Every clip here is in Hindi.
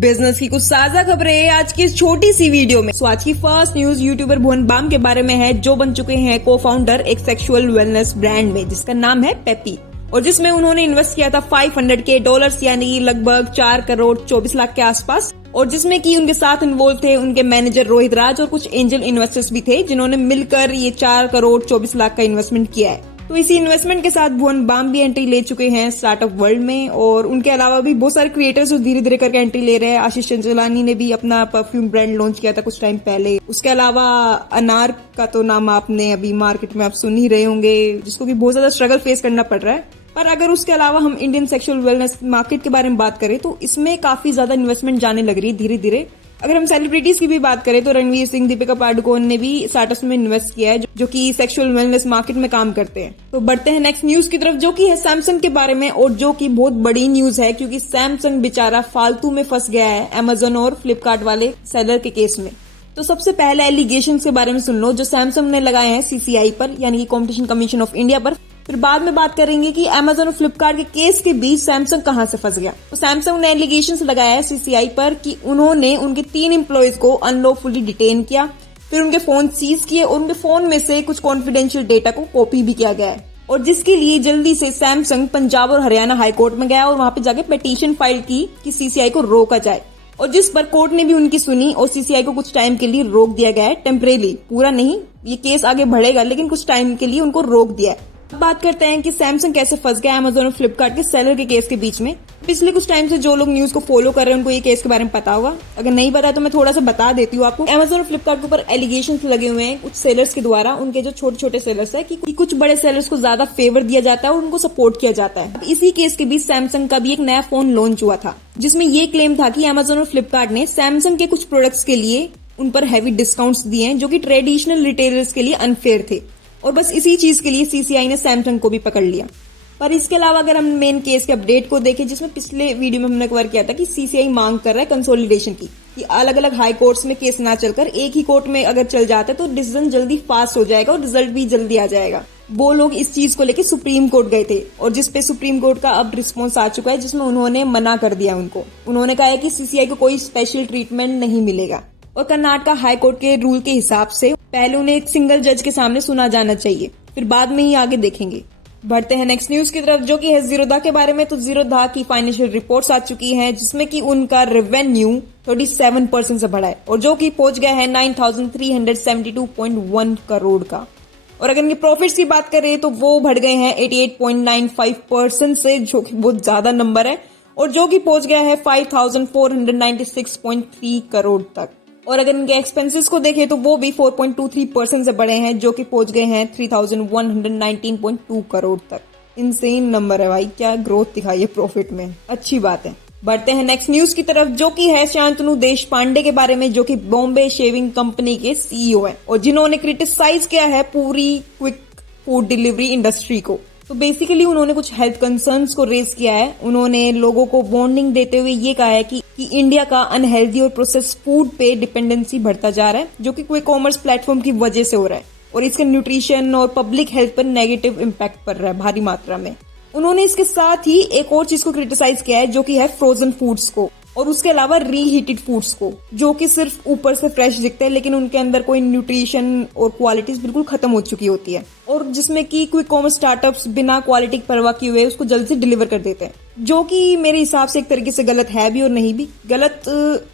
बिजनेस की कुछ ताजा खबरें आज की इस छोटी सी वीडियो में। आज की फर्स्ट न्यूज यूट्यूबर भुवन बाम के बारे में है, जो बन चुके हैं को फाउंडर एक सेक्सुअल वेलनेस ब्रांड में जिसका नाम है पेपी, और जिसमें उन्होंने इन्वेस्ट किया था $500K यानी लगभग 4 करोड़ 24 लाख के आसपास, और जिसमें कि उनके साथ इन्वॉल्व थे उनके मैनेजर रोहित राज और कुछ एंजल इन्वेस्टर्स भी थे, जिन्होंने मिलकर ये 4 करोड़ 24 लाख का इन्वेस्टमेंट किया है। तो इसी इन्वेस्टमेंट के साथ भुवन बाम भी एंट्री ले चुके हैं स्टार्टअप वर्ल्ड में, और उनके अलावा भी बहुत सारे क्रिएटर्स धीरे धीरे करके एंट्री ले रहे हैं। आशीष चंचलानी ने भी अपना परफ्यूम ब्रांड लॉन्च किया था कुछ टाइम पहले। उसके अलावा अनार का तो नाम आपने अभी मार्केट में आप सुन ही रहे होंगे, जिसको भी बहुत ज्यादा स्ट्रगल फेस करना पड़ रहा है। पर अगर उसके अलावा हम इंडियन सेक्सुअल वेलनेस मार्केट के बारे में बात करें तो इसमें काफी ज्यादा इन्वेस्टमेंट जाने लग रही है धीरे धीरे। अगर हम सेलिब्रिटीज की भी बात करें तो रणवीर सिंह, दीपिका पादुकोण ने भी स्टार्टअप्स में इन्वेस्ट किया है जो कि सेक्सुअल वेलनेस मार्केट में काम करते हैं। तो बढ़ते हैं नेक्स्ट न्यूज की तरफ, जो कि है सैमसंग के बारे में, और जो कि बहुत बड़ी न्यूज है क्योंकि सैमसंग बेचारा फालतू में फंस गया है अमेजन और फ्लिपकार्ट वाले सेलर के केस में। तो सबसे पहले एलिगेशन के बारे में सुन लो जो सैमसंग ने लगाए हैं सीसीआई पर, यानी कि कॉम्पिटिशन कमीशन ऑफ इंडिया पर। फिर बाद में बात करेंगे कि अमेजन और फ्लिपकार्ट के केस के बीच सैमसंग कहां से फंस गया। तो सैमसंग ने एलिगेशन लगाया है सीसीआई पर कि उन्होंने उनके 3 एम्प्लॉयज को अनलॉफुली डिटेन किया, फिर उनके फोन सीज किए और उनके फोन में से कुछ कॉन्फिडेंशियल डेटा को कॉपी भी किया गया है, और जिसके लिए जल्दी से सैमसंग पंजाब और हरियाणा हाईकोर्ट में गया और वहां पे जाके पिटीशन फाइल की कि सीसीआई को रोका जाए, और जिस पर कोर्ट ने भी उनकी सुनी और सीसीआई को कुछ टाइम के लिए रोक दिया गया है, टेम्परेरी, पूरा नहीं, ये केस आगे बढ़ेगा लेकिन कुछ टाइम के लिए उनको रोक दिया है। अब बात करते हैं कि सैमसंग कैसे फंस गया अमेजन और फ्लिपकार्ट के सेलर के केस के बीच में। पिछले कुछ टाइम से जो लोग न्यूज को फॉलो कर रहे हैं उनको ये केस के बारे में पता होगा, अगर नहीं पता तो मैं थोड़ा सा बता देती हूँ आपको। अमेजन और फ्लिपकार्ट के ऊपर एलिगेशन लगे हुए हैं कुछ सेलर्स के द्वारा, उनके जो छोटे छोटे सेलर्स है, कि कुछ बड़े सेलर्स को ज्यादा फेवर दिया जाता है और उनको सपोर्ट किया जाता है। इसी केस के बीच सैमसंग का भी एक नया फोन लॉन्च हुआ था जिसमें ये क्लेम था कि अमेजन और फ्लिपकार्ट ने सैमसंग के कुछ प्रोडक्ट्स के लिए उन पर हैवी डिस्काउंट्स दिए हैं जो कि ट्रेडिशनल रिटेलर्स के लिए अनफेयर थे, और बस इसी चीज के लिए सीसीआई ने सैमसंग को भी पकड़ लिया। पर इसके अलावा अगर हम मेन केस के अपडेट को देखें, जिसमें पिछले वीडियो में हमने कवर किया था कि सीसीआई मांग कर रहा है कंसोलिडेशन की, कि अलग अलग हाई कोर्ट्स में केस ना चलकर एक ही कोर्ट में अगर चल जाता है तो डिसीजन जल्दी फास्ट हो जाएगा और रिजल्ट भी जल्दी आ जाएगा। वो लोग इस चीज को लेकर सुप्रीम कोर्ट गए थे, और जिसपे सुप्रीम कोर्ट का अब रिस्पॉन्स आ चुका है जिसमें उन्होंने मना कर दिया उनको। उन्होंने कहा है कि सीसीआई को कोई स्पेशल ट्रीटमेंट नहीं मिलेगा, और कर्नाटका हाईकोर्ट के रूल के हिसाब से पहले उन्हें एक सिंगल जज के सामने सुना जाना चाहिए, फिर बाद में ही आगे देखेंगे। बढ़ते हैं नेक्स्ट न्यूज की तरफ, जो कि है जीरोधा के बारे में। तो जीरोधा की फाइनेंशियल रिपोर्ट्स आ चुकी हैं जिसमें कि उनका रेवेन्यू 37% से बढ़ा है, और जो कि पहुंच गया है 9,372.1 करोड़ का। और अगर इनके प्रॉफिट्स की बात करें तो वो बढ़ गए हैं 88.95% से, जो कि बहुत ज्यादा नंबर है, और जो कि पहुंच गया है 5,496.3 करोड़ तक। और अगर इनके एक्सपेंसेस को देखें तो वो भी 4.23% से बढ़े हैं, जो कि पहुंच गए हैं 3,119.2 करोड़ तक। इनसेन नंबर है भाई, क्या ग्रोथ दिखाई है प्रॉफिट में, अच्छी बात है। बढ़ते हैं नेक्स्ट न्यूज की तरफ, जो कि है शांतनु देशपांडे के बारे में, जो कि बॉम्बे शेविंग कंपनी के सीईओ हैं, और जिन्होंने क्रिटिसाइज किया है पूरी क्विक फूड डिलीवरी इंडस्ट्री को। तो बेसिकली उन्होंने कुछ हेल्थ कंसर्न्स को रेज किया है। उन्होंने लोगों को वार्निंग देते हुए ये कहा है कि इंडिया का अनहेल्दी और प्रोसेस्ड फूड पे डिपेंडेंसी बढ़ता जा रहा है, जो कि क्विक कॉमर्स प्लेटफॉर्म की वजह से हो रहा है, और इसके न्यूट्रिशन और पब्लिक हेल्थ पर नेगेटिव इम्पैक्ट पड़ रहा है भारी मात्रा में। उन्होंने इसके साथ ही एक और चीज को क्रिटिसाइज किया है, जो कि है फ्रोजन फूड्स को, और उसके अलावा रीहीटेड फूड्स को, जो कि सिर्फ ऊपर से फ्रेश दिखते हैं लेकिन उनके अंदर कोई न्यूट्रिशन और क्वालिटीज बिल्कुल खत्म हो चुकी होती है, और जिसमें कि क्विक कॉमर्स स्टार्टअप्स बिना क्वालिटी की परवाह किए हुए उसको जल्द से डिलीवर कर देते हैं, जो कि मेरे हिसाब से एक तरीके से गलत है भी और नहीं भी। गलत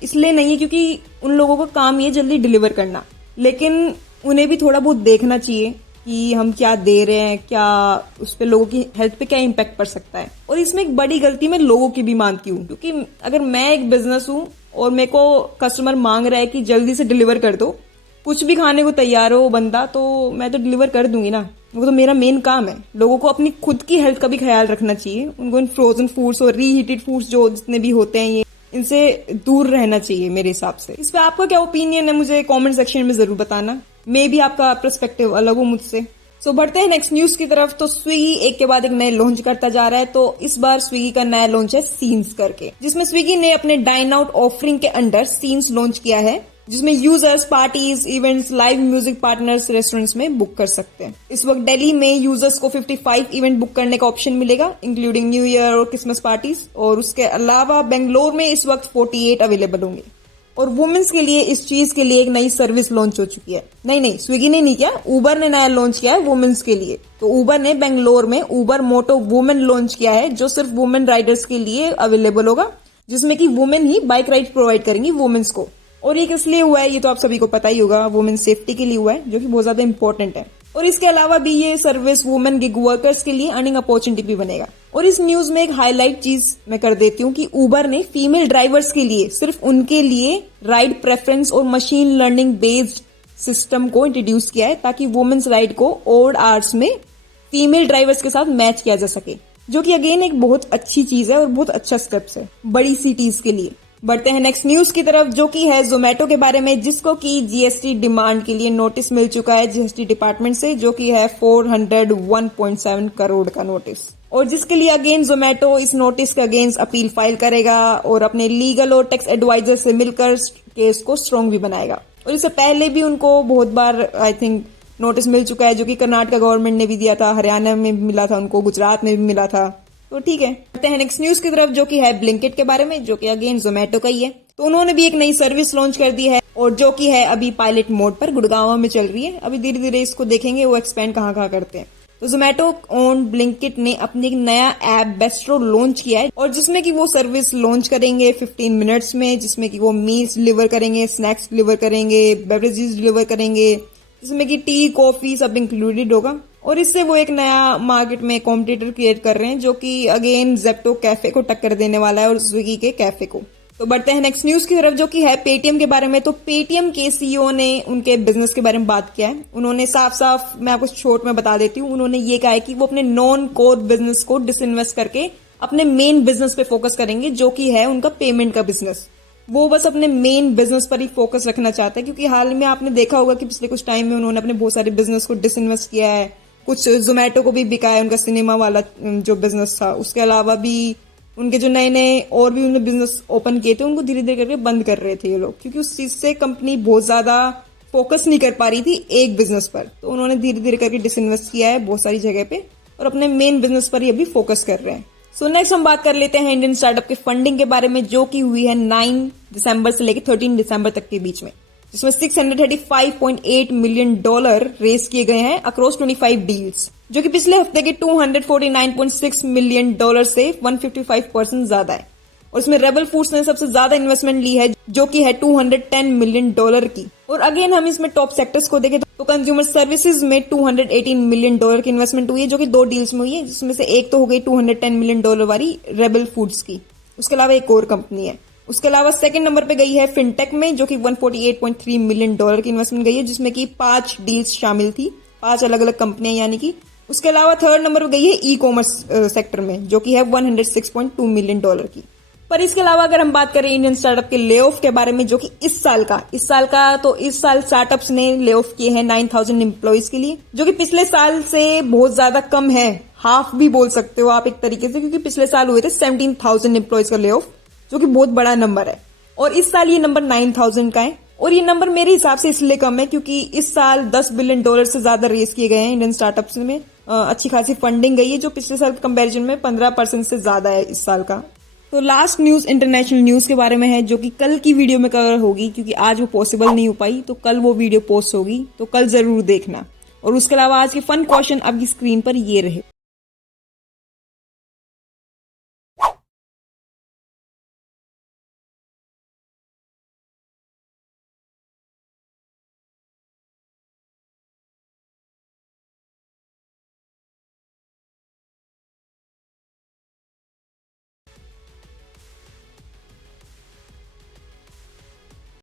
इसलिए नहीं है क्योंकि उन लोगों का काम ये जल्दी डिलीवर करना, लेकिन उन्हें भी थोड़ा बहुत देखना चाहिए कि हम क्या दे रहे हैं, क्या उस पे लोगों की हेल्थ पे क्या इम्पैक्ट पड़ सकता है। और इसमें एक बड़ी गलती मैं लोगों की भी मानती हूँ, क्योंकि अगर मैं एक बिजनेस हूँ और मेरे को कस्टमर मांग रहा है कि जल्दी से डिलीवर कर दो, कुछ भी खाने को तैयार हो बंदा, तो मैं तो डिलीवर कर दूंगी ना, वो तो मेरा मेन काम है। लोगों को अपनी खुद की हेल्थ का भी ख्याल रखना चाहिए, उनको इन फ्रोजन फूड्स और रीहीटेड फूड्स जो जितने भी होते हैं इनसे दूर रहना चाहिए मेरे हिसाब से। इस पे आपका क्या ओपिनियन है मुझे कमेंट सेक्शन में जरूर बताना, मे भी आपका पर्सपेक्टिव अलग हो मुझसे। सो बढ़ते हैं नेक्स्ट न्यूज की तरफ। तो स्विगी एक के बाद एक नए लॉन्च करता जा रहा है। तो इस बार स्विगी का नया लॉन्च है सीन्स करके, जिसमें स्विगी ने अपने डाइन आउट ऑफरिंग के अंडर सीन्स लॉन्च किया है, जिसमें users parties, events, live music partners restaurants में बुक कर सकते हैं। इस वक्त दिल्ली में यूजर्स को 55 इवेंट बुक करने का ऑप्शन मिलेगा, इंक्लूडिंग न्यू ईयर और क्रिसमस पार्टीज। और उसके अलावा बेंगलोर में इस वक्त 48 अवेलेबल होंगे। और वुमेन्स के लिए इस चीज के लिए एक नई सर्विस लॉन्च हो चुकी है। नहीं, स्विगी ने नहीं किया, उबर ने नया लॉन्च किया है वुमेन्स के लिए। तो उबर ने बेंगलोर में उबर मोटो वुमेन लॉन्च किया है, जो सिर्फ वुमेन राइडर्स के लिए अवेलेबल होगा, जिसमें कि वुमेन ही बाइक राइड प्रोवाइड करेंगी वुमेन्स को। और ये किस लिए हुआ है, ये तो आप सभी को पता ही होगा, वुमेन सेफ्टी के लिए हुआ है, जो कि बहुत ज्यादा इंपॉर्टेंट है। और इसके अलावा भी ये सर्विस वुमेन गिग वर्कर्स के लिए अर्निंग अपॉर्चुनिटी भी बनेगा। और इस न्यूज में एक हाईलाइट चीज मैं कर देती हूँ कि उबर ने फीमेल ड्राइवर्स के लिए, सिर्फ उनके लिए राइड प्रेफरेंस और मशीन लर्निंग बेस्ड सिस्टम को इंट्रोड्यूस किया है, ताकि वुमेन्स राइड को ऑड आवर्स में फीमेल ड्राइवर्स के साथ मैच किया जा सके, जो कि अगेन एक बहुत अच्छी चीज है और बहुत अच्छा स्टेप्स है बड़ी सिटीज के लिए। बढ़ते हैं नेक्स्ट न्यूज की तरफ, जो कि है जोमेटो के बारे में, जिसको कि जीएसटी डिमांड के लिए नोटिस मिल चुका है जीएसटी डिपार्टमेंट से, जो कि है 401.7 करोड़ का नोटिस। और जिसके लिए अगेन जोमेटो इस नोटिस के अगेंस्ट अपील फाइल करेगा और अपने लीगल और टैक्स एडवाइजर से मिलकर केस को स्ट्रांग भी बनाएगा। और इससे पहले भी उनको बहुत बार आई थिंक नोटिस मिल चुका है, जो कि कर्नाटक गवर्नमेंट ने भी दिया था, हरियाणा में भी मिला था उनको, गुजरात में भी मिला था। तो ठीक है, बढ़ते हैं नेक्स्ट न्यूज की तरफ, जो कि है ब्लिंकिट के बारे में, जो कि अगेन जोमेटो का ही है। तो उन्होंने भी एक नई सर्विस लॉन्च कर दी है, और जो कि है अभी पायलट मोड पर गुड़गांव में चल रही है। अभी धीरे धीरे इसको देखेंगे वो एक्सपेंड कहाँ करते हैं। तो जोमेटो ओन ब्लिंकिट ने अपनी एक नया ऐप बेस्ट्रो लॉन्च किया है, और जिसमें कि वो सर्विस लॉन्च करेंगे 15 मिनट्स में, जिसमें कि वो मील्स डिलीवर करेंगे, स्नैक्स डिलीवर करेंगे, बेवरेजेस डिलीवर करेंगे, जिसमें कि टी, कॉफी सब इंक्लूडेड होगा। और इससे वो एक नया मार्केट में कॉम्पिटिटर क्रिएट कर रहे हैं, जो कि अगेन जेप्टो कैफे को टक्कर देने वाला है और स्विगी के कैफे को। तो बढ़ते हैं नेक्स्ट न्यूज की तरफ, जो कि है पेटीएम के बारे में। तो पेटीएम के सीईओ ने उनके बिजनेस के बारे में बात किया है। उन्होंने साफ मैं आपको शॉर्ट में बता देती हूँ, उन्होंने ये कहा है कि वो अपने नॉन कोर बिजनेस को डिसइन्वेस्ट करके अपने मेन बिजनेस पे फोकस करेंगे, जो कि है उनका पेमेंट का बिजनेस। वो बस अपने मेन बिजनेस पर ही फोकस रखना चाहता है, क्योंकि हाल में आपने देखा होगा कि पिछले कुछ टाइम में उन्होंने अपने बहुत सारे बिजनेस को डिसइन्वेस्ट किया है। कुछ जोमेटो को भी बिका है, उनका सिनेमा वाला जो बिजनेस था। उसके अलावा भी उनके जो नए और भी उन्होंने बिजनेस ओपन किए थे, उनको धीरे धीरे करके बंद कर रहे थे ये लोग, क्योंकि उस चीज से कंपनी बहुत ज्यादा फोकस नहीं कर पा रही थी एक बिजनेस पर। तो उन्होंने धीरे धीरे करके डिसइन्वेस्ट किया है बहुत सारी जगह पे, और अपने मेन बिजनेस पर ही अभी फोकस कर रहे हैं। सो नेक्स्ट हम बात कर लेते हैं इंडियन स्टार्टअप के फंडिंग के बारे में, जो की हुई है 9 दिसंबर से लेकर 13 दिसंबर तक के बीच में, जिसमें $635.8 मिलियन रेस किए गए हैं अक्रॉस 25 डील्स, जो कि पिछले हफ्ते के $249.6 मिलियन से 155% ज्यादा है। और इसमें रेबल फूड्स ने सबसे ज्यादा इन्वेस्टमेंट ली है, जो कि है $210 मिलियन की। और अगेन हम इसमें टॉप सेक्टर्स को देखें तो कंज्यूमर सर्विसेज में $218 मिलियन की इन्वेस्टमेंट हुई है, जो कि 2 डील्स में हुई है, जिसमें से एक तो हो गई $210 मिलियन वाली रेबल फूड्स की। उसके अलावा एक और कंपनी है। उसके अलावा सेकंड नंबर पे गई है फिनटेक में, जो कि $148.3 मिलियन की इन्वेस्टमेंट गई है, जिसमें कि 5 डील्स शामिल थी, 5 अलग अलग कंपनियां यानी कि। उसके अलावा थर्ड नंबर पे गई है ई कॉमर्स सेक्टर में, जो कि है $106.2 मिलियन की। पर इसके अलावा अगर हम बात करें इंडियन स्टार्टअप के ले ऑफ के बारे में, जो कि इस साल स्टार्टअप्स ने ले ऑफ किए हैं 9,000 एम्प्लॉइज के लिए, जो कि पिछले साल से बहुत ज्यादा कम है, हाफ भी बोल सकते हो आप एक तरीके से, क्योंकि पिछले साल हुए थे 17,000 एम्प्लॉइज का ले ऑफ, जो कि बहुत बड़ा नंबर है। और इस साल ये नंबर 9,000 का है। और ये नंबर मेरे हिसाब से इसलिए कम है क्योंकि इस साल $10 बिलियन से ज्यादा रेस किए गए हैं इंडियन स्टार्टअप्स में। अच्छी खासी फंडिंग गई है, जो पिछले साल के कंपैरिजन में 15% से ज्यादा है इस साल का। तो लास्ट न्यूज इंटरनेशनल न्यूज के बारे में है, जो कि कल की वीडियो में कवर होगी, क्योंकि आज वो पॉसिबल नहीं हो पाई, तो कल वो वीडियो पोस्ट होगी, तो कल जरूर देखना। और उसके अलावा आज के फन क्वेश्चन आपकी स्क्रीन पर ये रहे।